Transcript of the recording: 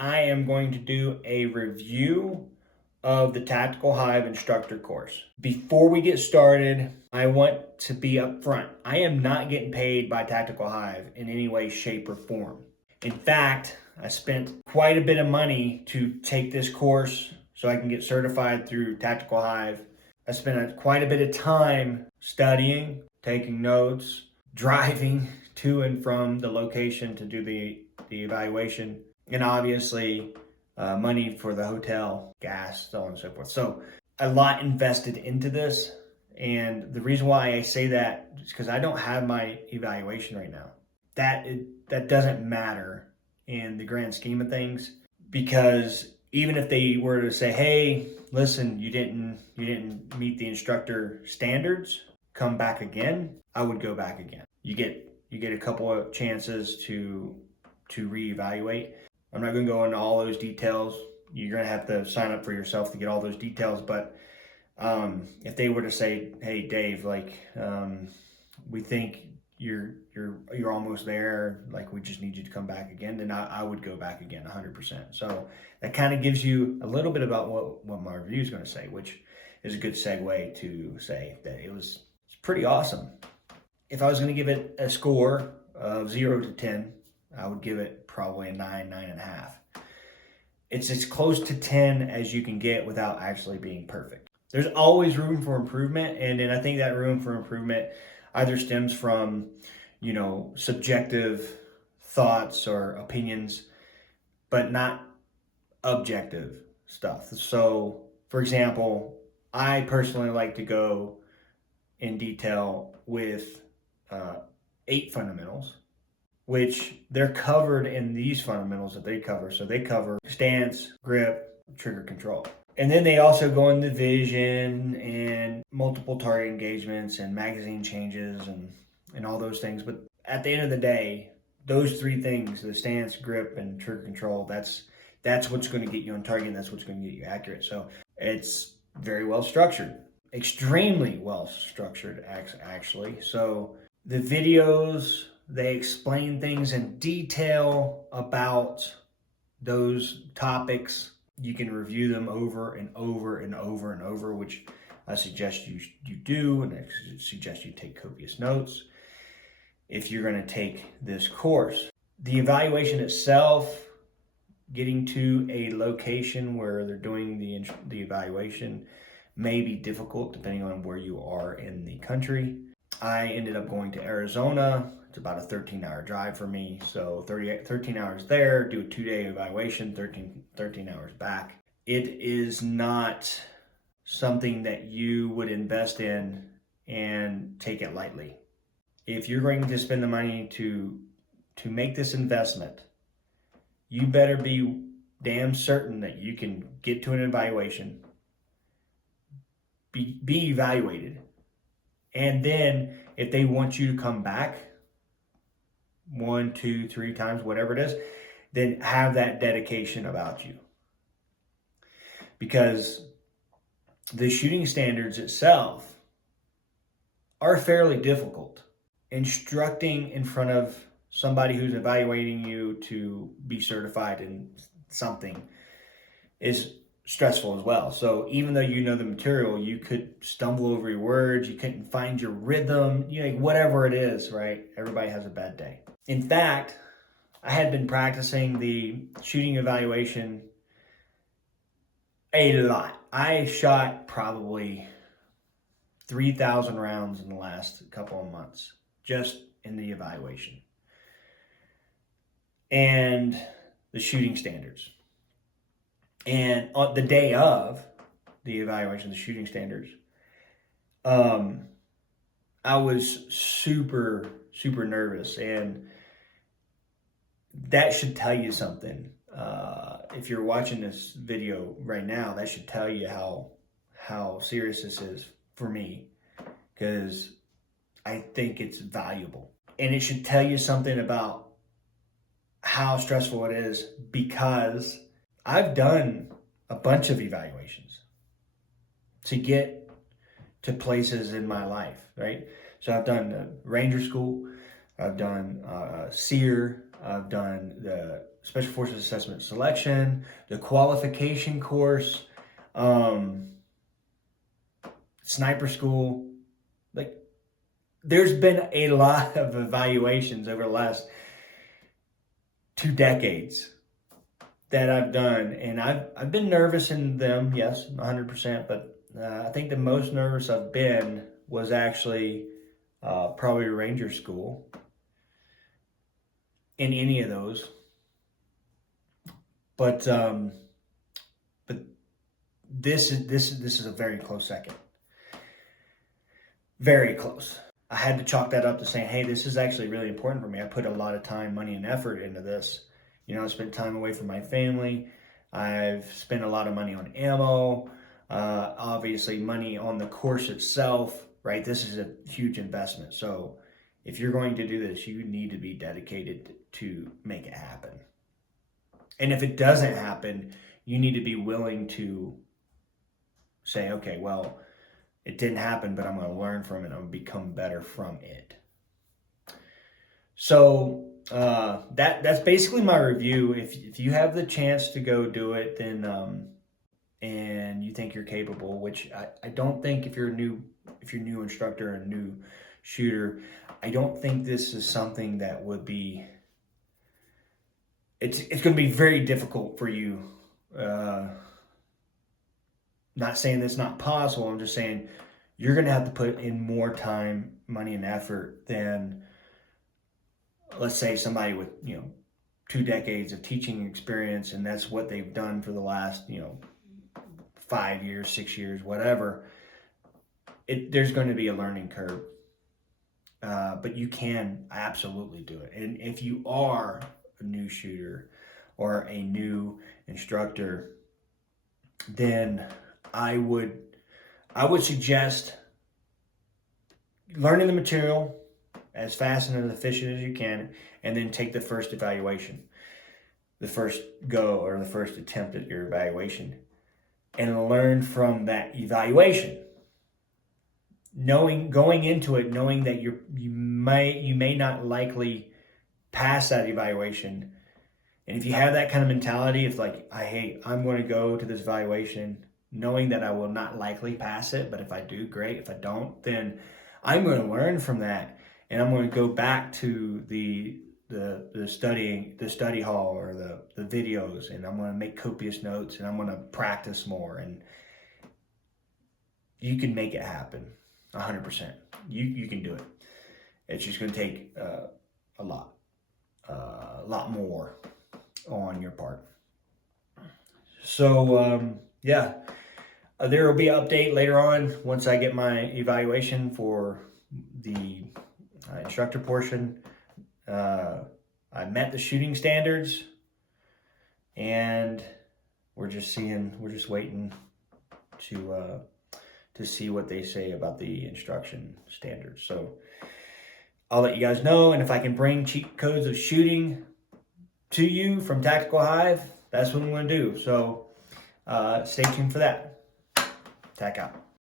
I am going to do a review of the Tactical Hyve Instructor course. Before we get started, I want to be upfront. I am not getting paid by Tactical Hyve in any way, shape, or form. In fact, I spent quite a bit of money to take this course so I can get certified through Tactical Hyve. I spent quite a bit of time studying, taking notes, driving to and from the location to do the evaluation, and obviously money for the hotel, gas, so on and so forth. So a lot invested into this. And the reason why I say that is because I don't have my evaluation right now. That doesn't matter in the grand scheme of things, because even if they were to say, hey, listen, you didn't meet the instructor standards, come back again, I would go back again. You get a couple of chances to reevaluate. I'm not going to go into all those details. You're going to have to sign up for yourself to get all those details. But if they were to say, "Hey, Dave, we think you're almost there. Like, we just need you to come back again," then I would go back again, 100%. So that kind of gives you a little bit about what my review is going to say, which is a good segue to say that it's pretty awesome. If I was going to give it a score of 0 to 10, I would give it probably a 9.5. It's as close to 10 as you can get without actually being perfect. There's always room for improvement, and then I think that room for improvement either stems from, subjective thoughts or opinions, but not objective stuff. So, for example, I personally like to go in detail with 8 fundamentals, which they're covered in these fundamentals that they cover. So they cover stance, grip, trigger control. And then they also go into vision and multiple target engagements and magazine changes and all those things. But at the end of the day, those 3 things, the stance, grip, and trigger control, that's what's going to get you on target, and that's what's going to get you accurate. So it's very well structured, extremely well structured, actually. So the videos, they explain things in detail about those topics. You can review them over and over and over and over, which I suggest you do, and I suggest you take copious notes if you're going to take this course. The evaluation itself, getting to a location where they're doing the evaluation, may be difficult depending on where you are in the country. I ended up going to Arizona. It's about a 13-hour drive for me. So 13 hours there, do a 2-day evaluation, 13 hours back. It is not something that you would invest in and take it lightly. If you're going to spend the money to make this investment, you better be damn certain that you can get to an evaluation, be evaluated, and then if they want you to come back 1, 2, 3 times, whatever it is, then have that dedication about you. Because the shooting standards itself are fairly difficult. Instructing in front of somebody who's evaluating you to be certified in something is stressful as well. So even though you know the material, you could stumble over your words, you couldn't find your rhythm, whatever it is, right? Everybody has a bad day. In fact, I had been practicing the shooting evaluation a lot. I shot probably 3,000 rounds in the last couple of months, just in the evaluation and the shooting standards. And on the day of the evaluation, the shooting standards, I was super, super nervous. And that should tell you something. If you're watching this video right now, that should tell you how serious this is for me, because I think it's valuable. And it should tell you something about how stressful it is, because I've done a bunch of evaluations to get to places in my life, right? So I've done the Ranger School, I've done SEER, I've done the Special Forces Assessment Selection, the qualification course, sniper school. Like, there's been a lot of evaluations over the last 2 decades that I've done, and I've been nervous in them, yes, 100%, but I think the most nervous I've been was actually probably Ranger School in any of those. But this is a very close second. Very close. I had to chalk that up to saying, hey, this is actually really important for me. I put a lot of time, money, and effort into this. You know, I spent time away from my family. I've spent a lot of money on ammo, obviously money on the course itself, right? This is a huge investment. So if you're going to do this, you need to be dedicated to make it happen. And if it doesn't happen, you need to be willing to say, okay, well, it didn't happen, but I'm going to learn from it. I'm going to become better from it. So that's basically my review. If you have the chance to go do it, then and you think you're capable, which I don't think if you're a new instructor and new shooter, I don't think this is something that would be. It's going to be very difficult for you. Not saying that's not possible. I'm just saying you're going to have to put in more time, money, and effort than, let's say, somebody with 2 decades of teaching experience, and that's what they've done for the last 5 years, 6 years, whatever. There's going to be a learning curve, but you can absolutely do it. And if you are a new shooter or a new instructor, then I would suggest learning the material as fast and as efficient as you can, and then take the first evaluation, the first go or the first attempt at your evaluation, and learn from that evaluation. Going into it, knowing that you may not likely pass that evaluation. And if you have that kind of mentality, it's like, I'm going to go to this evaluation knowing that I will not likely pass it, but if I do, great. If I don't, then I'm going to learn from that, and I'm going to go back to the study hall or the videos, and I'm going to make copious notes, and I'm going to practice more, and you can make it happen 100%. You can do it. It's just going to take a lot more on your part. So there will be an update later on once I get my evaluation for the instructor portion. I met the shooting standards, and we're just waiting to see what they say about the instruction standards. So I'll let you guys know, and if I can bring cheat codes of shooting to you from Tactical Hyve, that's what I'm going to do. So stay tuned for that. Tac out.